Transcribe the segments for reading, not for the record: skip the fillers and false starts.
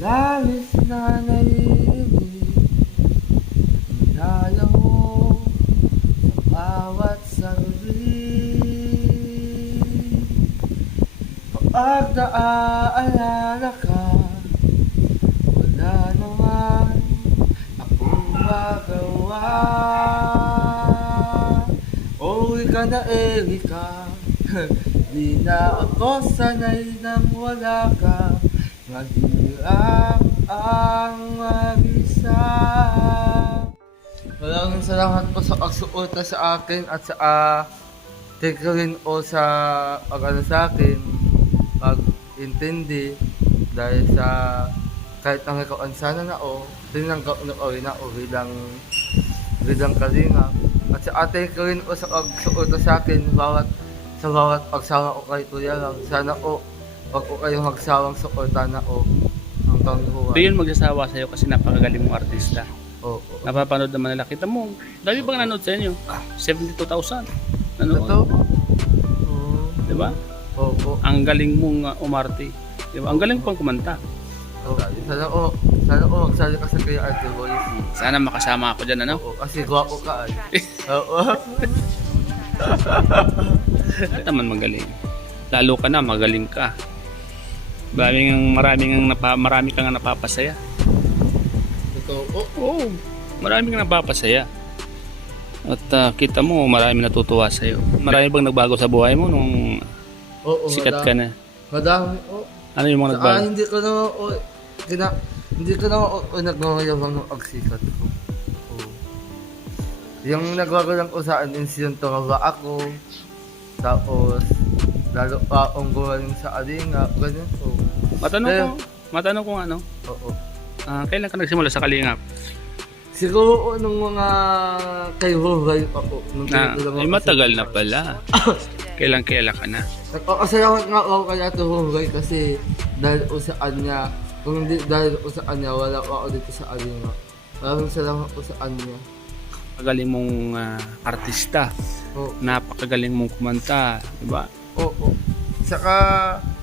Labis na naiibig, nilala mo sa bawat saglit. Kapag naaalala ka, wala naman akong magawa. Uwi ka na, Erika, di na ako sanay nang wala ka. Maghirap ang mag-isa. Maraming salamat po sa pagsuporta sa akin at sa take rin o sa pag-ano sa akin, pag-intindi dahil sa kahit ang ikaw sana na o tinanggap na o rin ako bilang kalinga. At sa ate ko rin o sa pagsuporta sa akin sa bawat pagsama ko kay Kuya lang. Sana o wag ko kayong magsawang suporta na o hanggang buhay. Hindi yun magsasawa sa'yo kasi napakagaling mong artista. Oo. Napapanood naman nila. Kita mo, dami bang nanood sa inyo? 72,000. Nanood. Ito? Oo. Diba? Oo. Ang galing mong umarte. Diba? Ang galing pang kumanta. Sana magsali ka sa Kuya Arte Boy. Sana makasama ako dyan, ano? Oo, kasi gwapo ka ay. Oo. At naman magaling. Lalo ka na, magaling ka. Marami kang napapasaya. Ito, Oo, marami kang napapasaya. At kita mo, marami natutuwa sa'yo. Marami bang nagbago sa buhay mo nung sikat ka na? Madami, oo. Ano yung mga nagbago? Hindi ko na nagmamayabang ng pagsikat ko. Oo. Yung nagbago lang ko sa akin is yung tumaba ako. Tapos, lalo pa akong gumaling sa alinga, ganyan po. Matanong ko ano? Oo. Kailan ka nagsimula sa Kalingap? Siguro nung mga kay-Huray ako. Matagal na pala. Kailan ka na? Nagpapasalamat nga ako kay Ate Huray kasi dahil o sa kanya, kung hindi dahil o sa kanya, wala pa ako dito sa alinga. Maraming salamat po sa kanya. Napakagaling mong artista. Oo. Napakagaling mong kumanta, di ba? Oo. Saka,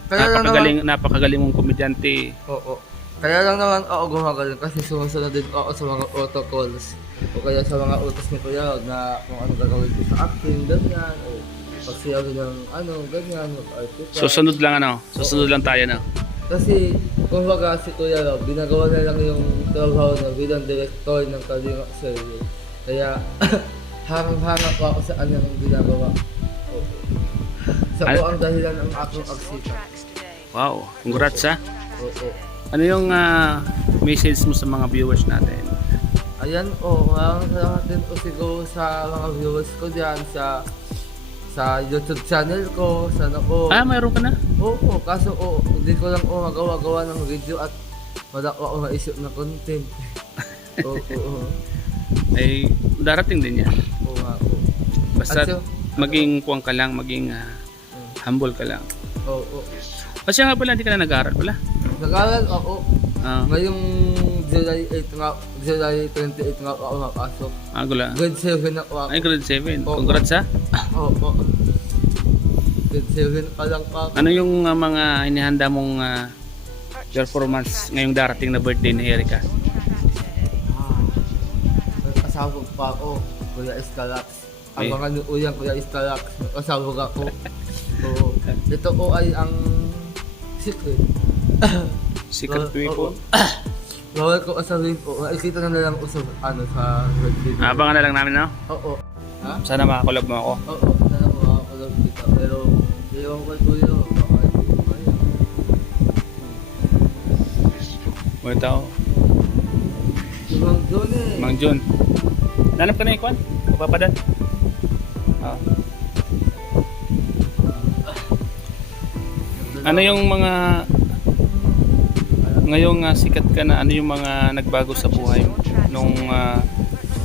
kaya lang naman, napakagaling mong komedyante. oo. Kaya lang naman ako gumagaling kasi sumusunod din ako sa mga protocols o kaya sa mga utos ni Kuya na kung ano gagawin ko sa acting, ganyan, o pagsiyabi ng ano, ganyan, mag-artista. Susunod lang tayo na. Kasi, kumbaga si Kuya Rob, binagawa na lang yung trabaho na bilang director ng Kalinga Serye. Kaya, harang-harap ako sa kanyang ginagawa. Oo. Sa po ang dahilan ng aking agsika. Wow, congrats ha. Oo. Ano yung message mo sa mga viewers natin? Ayan maraming salamat din po siguro sa mga viewers ko dyan sa YouTube channel ko. Sana po. Mayroon ka na? Oo, kaso hindi ko lang magawa ng video at wala ko ako maisip na content. Oo. Ay, darating din yan. Oo nga po. Basta maging kuwang ka lang, maging humble ka lang. Oo. Kasi nga pala, hindi ka na nag-aaral pala. Nag-aaral ako. Ngayong July 28 nga ako mapasok. Gula. Grade 7 ako. Ay, grade 7. Oo. Congrats ha. Oo. Grade 7 pa lang pa. Ano yung mga inihanda mong performance ngayong darating na birthday ni Erika? Kasabog pa ako, Kuya Escalax. Ang mga nuuyang Kuya Escalax, kasabog ako. Oo. Ito po ay ang secret. Secret weapon. Bawal ko sabihin po. Makikita na lang ko sa birthday. Abangan na lang namin, no? Oo. Ha? Sana makakulab mo ako. Oo. Sana po makakulab kita. Pero, iwan ko Kuya. Baka hindi ko kaya. Mga tao. Si Mang John eh. Mang John. Nanap ka na ikon? Kapapadan? Ano yung mga ngayong sikat ka na, ano yung mga nagbago sa buhay mo nung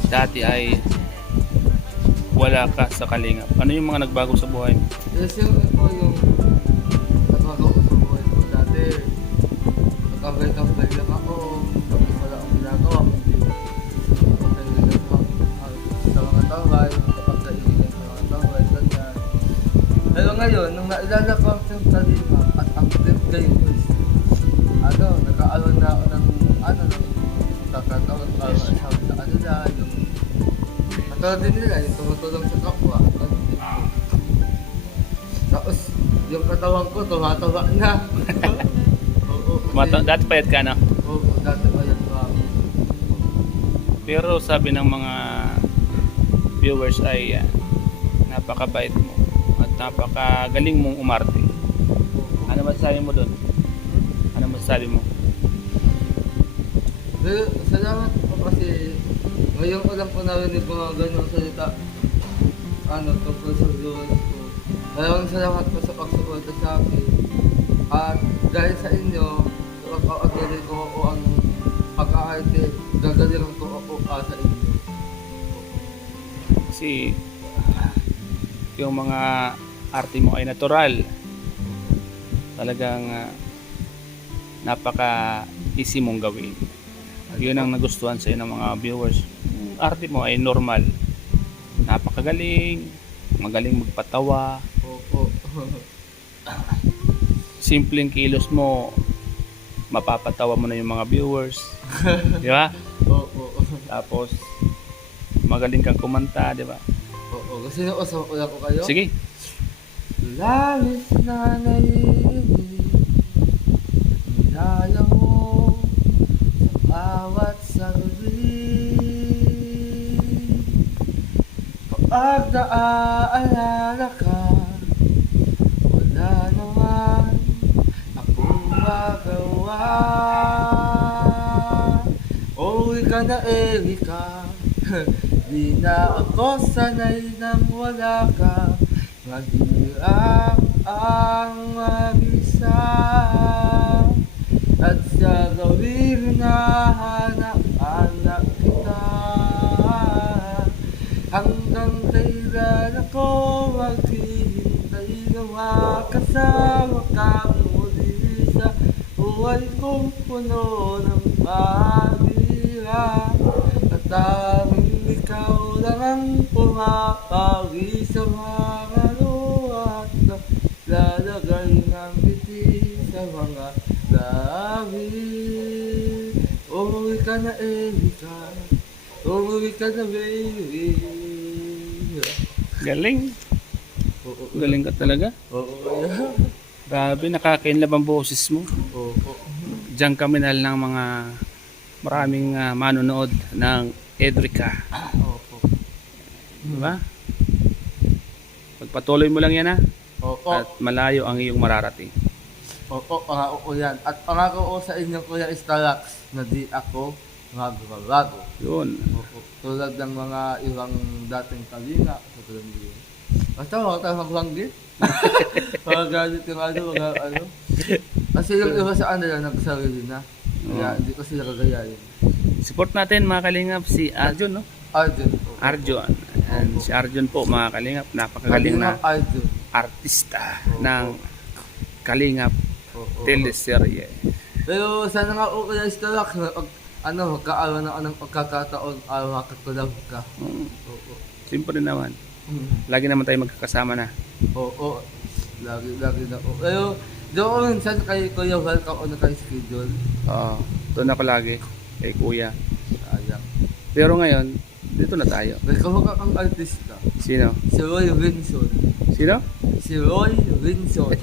dati ay wala ka sa Kalingap? Ano yung mga nagbago sa buhay mo? Yes, yung nagbago sa buhay ko dati. Nagkabay-kabay lang ako. Tapos wala akong ginagawa. Sa mga taway, kapag-kaibigan sa mga taway, ganyan. Pero ngayon, nung nailala ko ang Team Kalingap at ang Team Gamers, nagkaaroon na ako ng kakataon para sa kanila, yung katulad din nila, yung tumutulong sa kapwa. Ganun din po. Tapos, yung katawan ko, tumatawa na. Oo, kasi- Dati payat ka na. Oo, dati pa yan pa. Pero sabi ng mga viewers ay napakabait mo at napakagaling mong umarte. Ano masasabi mo doon? Ano masasabi mo? Pero, salamat po kasi ngayon ko lang po narinig mga ganong salita tungkol sa viewers ko. Maraming salamat po sa pagsuporta sa akin. At dahil sa inyo, pagkakagaling ko po ang pag-aarte, gagaling ko po sa inyo. Kasi yung mga arte mo ay natural. Talagang napaka easy mong gawin. Yun ang nagustuhan sa ng mga viewers. Yung arte mo ay normal. Napakagaling, magaling magpatawa. Opo. Simpleng kilos mo, mapapatawa mo na yung mga viewers. Di ba? Opo. Tapos magaling kang kumanta, di ba? Oo. Gusto nyo usap ko lang ko kayo? Sige. Langit na naiinig, nilaya mo sa bawat saglit. Kapag naaalala ka, wala naman akong magawa. Uwi ka na, Erika. Di na ako sanay nang wala ka. Mahirap ang mag-isa. At sa gawin na hanap-hanap kita. Hanggang kailan ako maghihintay na makasama ka muli sa buhay kong puno ng pag-ira. At tanging ikaw lang ang pumapawi sa mga luhat na lalagay ng biti sa mga langit. Umuwi ka na, Erika. Umuwi ka na, baby. Galing. Oo, Galing ka talaga. oo, Grabe, nakakainlab ang boses mo. oo. Diyan kami ng mga maraming manonood ng Edrica. Opo. Diba? Pagpatuloy mo lang yan ha. Opo. At malayo ang iyong mararating. Opo, pangako ko yan. At pangako ko sa inyo, Kuya Stalax, na di ako magbabago. Yun. Opo. Tulad ng mga ibang dating kalinga. Tulad niyo. Basta huwag tayo magbanggit. Magalit yung mga. Kasi yung iba sa kanila nagsarili na. Kaya hindi ko sila kagayahin. Support natin mga kalingap si Arjun, no? Arjun po. Arjun. And si Arjun po mga kalingap, napakagaling na Arjun. artista ng Kalingap Oo. teleserye. Pero sana nga po Kuya Stalax, magkaaroon ako ng pagkakataon para makatulog ka. Oo. Siyempre naman. Lagi naman tayo magkakasama na. Oo. Lagi na po. Pero, doon minsan kay Kuya Val ka o naka-schedule. Oo. Doon ako lagi kay Kuya. Sayang. Pero ngayon, dito na tayo. May kamukha kang artista. Sino? Si Roy Winson. Sino? Si Roy Winson.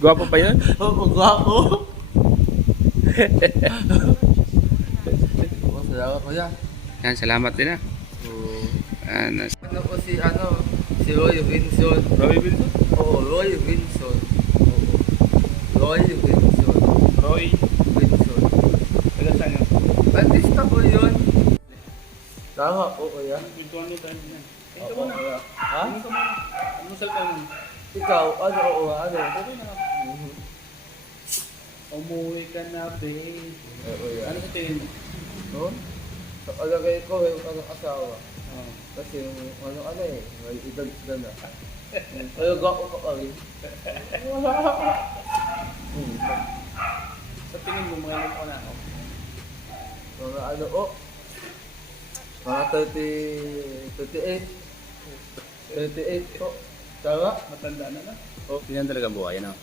Gwapo pa yun? Oo, gwapo. Salamat Kuya. Yan, salamat din ha. So, Ano, po si Roy Winson. Roy Wilson? Oo, Roy Winson. Oo. Roy Winson. Roy? Winson. Taga saan yun? Artista po yun. Tama po Kuya. Pintuan mo tayo na. Oo, Kuya. Ha? Ano sa tayo? Ikaw, ano? Mhm. Umuwi ka na, babe. Oo, Kuya. Ano sa tingin mo? No? Sa palagay ko, may asawa. Oh. Kasi yung may edad na. Pero gwapo ka pa rin. Sa tingin mo, mga ilang ko na ako? Mga mga 38 po. Tama? Matanda na na. Oh. Yan talaga buhay, ano?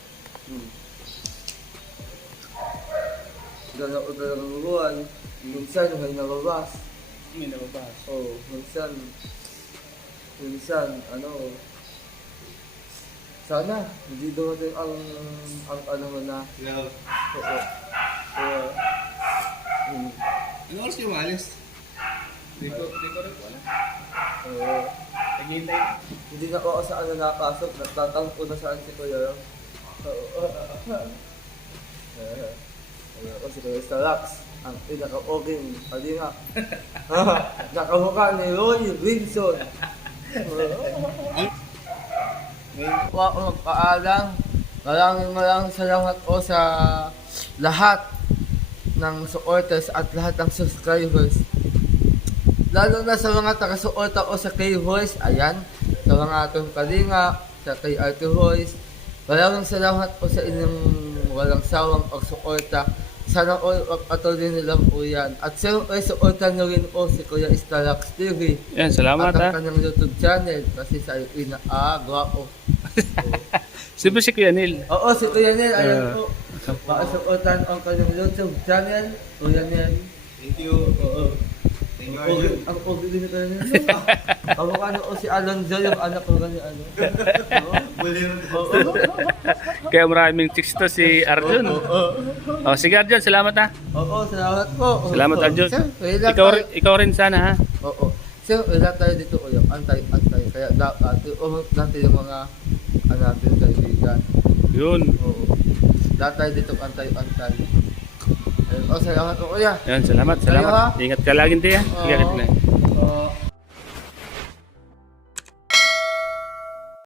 Gano'n ko talagang buwan. Minsan may nababas. May nababas. Oh, minsan, ano, sana, hindi dumating ang ano mo na. Yeah. Oo. Oo. Mm. Ano oras yung maalis? Di ko rin wala. Oo. Naghihintay. Hindi na ako sa ano nakasok, nagtatampo na saan si Kuya. Oo. Ako si Kuya Stalax, ang pinaka-oging kalinga. Nakamukha ni Roy Wilson. Ako ako magpaalam. Maraming salamat po sa lahat ng supporters at lahat ng subscribers. Lalo na sa mga taga-suporta o sa K-Voice, ayan, sa mga atong kalinga, sa kay Ate Voice. Maraming salamat po sa inyong walang sawang pagsuporta. Sana all patuloy nilang po yan. At siyempre, suportan nyo rin po si Kuya Stalax TV. Yan, salamat At ha. ang kanyang YouTube channel kasi sa gwapo. Siyempre si Kuya Neil. Oo, si Kuya Nel, ayan po. Pakasuportan ang kanyang YouTube channel. Kuya Nel. Thank you. Oo. Thank you, Ang Arjun. ang pogi din ka na nila. Kamukha na o si Alonzo, yung anak ko gani ano. Buliro. Oo. Kaya maraming chicks to si Arjun. Oh, sige Arjun, salamat ha. Oo, salamat po. Salamat Arjun. Sir, wala Ikaw rin sana ha. Oo. Sir, wala tayo dito ulit. Antay. Kaya natin yung mga natin kaibigan. Yun. Oo. Lahat tayo dito antay. Ayun. Oh, salamat po kuya. Yan, salamat. Kayo, ha? Ingat ka lagi din ha. Oo. Ingat na.